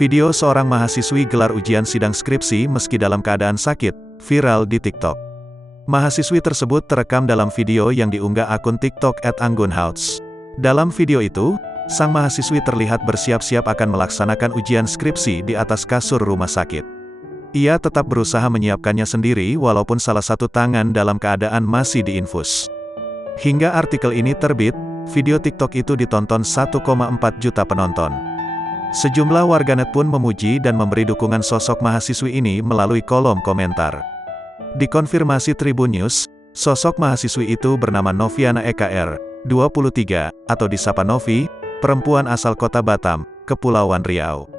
Video seorang mahasiswi gelar ujian sidang skripsi meski dalam keadaan sakit, viral di TikTok. Mahasiswi tersebut terekam dalam video yang diunggah akun TikTok @anggunhouts. Dalam video itu, sang mahasiswi terlihat bersiap-siap akan melaksanakan ujian skripsi di atas kasur rumah sakit. Ia tetap berusaha menyiapkannya sendiri walaupun salah satu tangan dalam keadaan masih diinfus. Hingga artikel ini terbit, video TikTok itu ditonton 1,4 juta penonton. Sejumlah warganet pun memuji dan memberi dukungan sosok mahasiswi ini melalui kolom komentar. Dikonfirmasi Tribun News, sosok mahasiswi itu bernama Noviana EKR, 23, atau disapa Novi, perempuan asal kota Batam, Kepulauan Riau.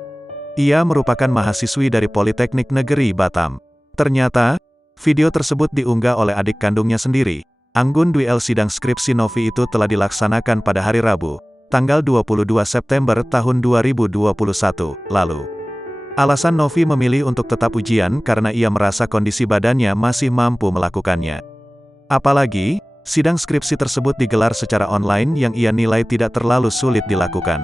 Ia merupakan mahasiswi dari Politeknik Negeri Batam. Ternyata, video tersebut diunggah oleh adik kandungnya sendiri. Anggun Duel sidang skripsi Novi itu telah dilaksanakan pada hari Rabu, tanggal 22 September tahun 2021, lalu. Alasan Novi memilih untuk tetap ujian karena ia merasa kondisi badannya masih mampu melakukannya. Apalagi, sidang skripsi tersebut digelar secara online yang ia nilai tidak terlalu sulit dilakukan.